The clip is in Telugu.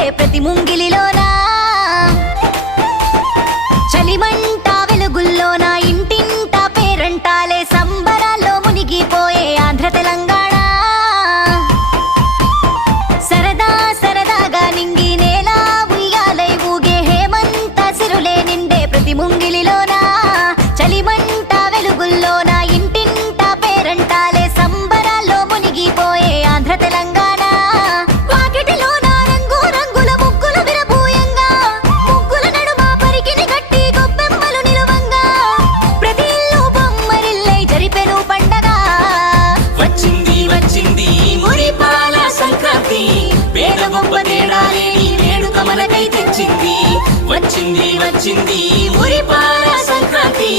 ఉండే ప్రతి ముంగిలిలోనా? చలిమంట వెలుగుల్లోన? ఇంటింట పేరంటాలే సంబరాల్లో మునిగిపోయే ఆంధ్ర తెలంగాణ? సరదా సరదాగా నింగి నేలా ఉయ్యాలై ఊగే హేమంత సిరులే నిండే ప్రతి ముంగిలిలోనా? చలిమంట వెలుగుల్లోన? ఇంటింట పేరంటాలే సంబరాల్లో మునిగిపోయే ఆంధ్ర తెలంగాణ? మన గొప్ప తేడాలే నీ వేడుక మనకై తెచ్చింది. వచ్చింది వచ్చింది మురిపాల సంక్రాంతి.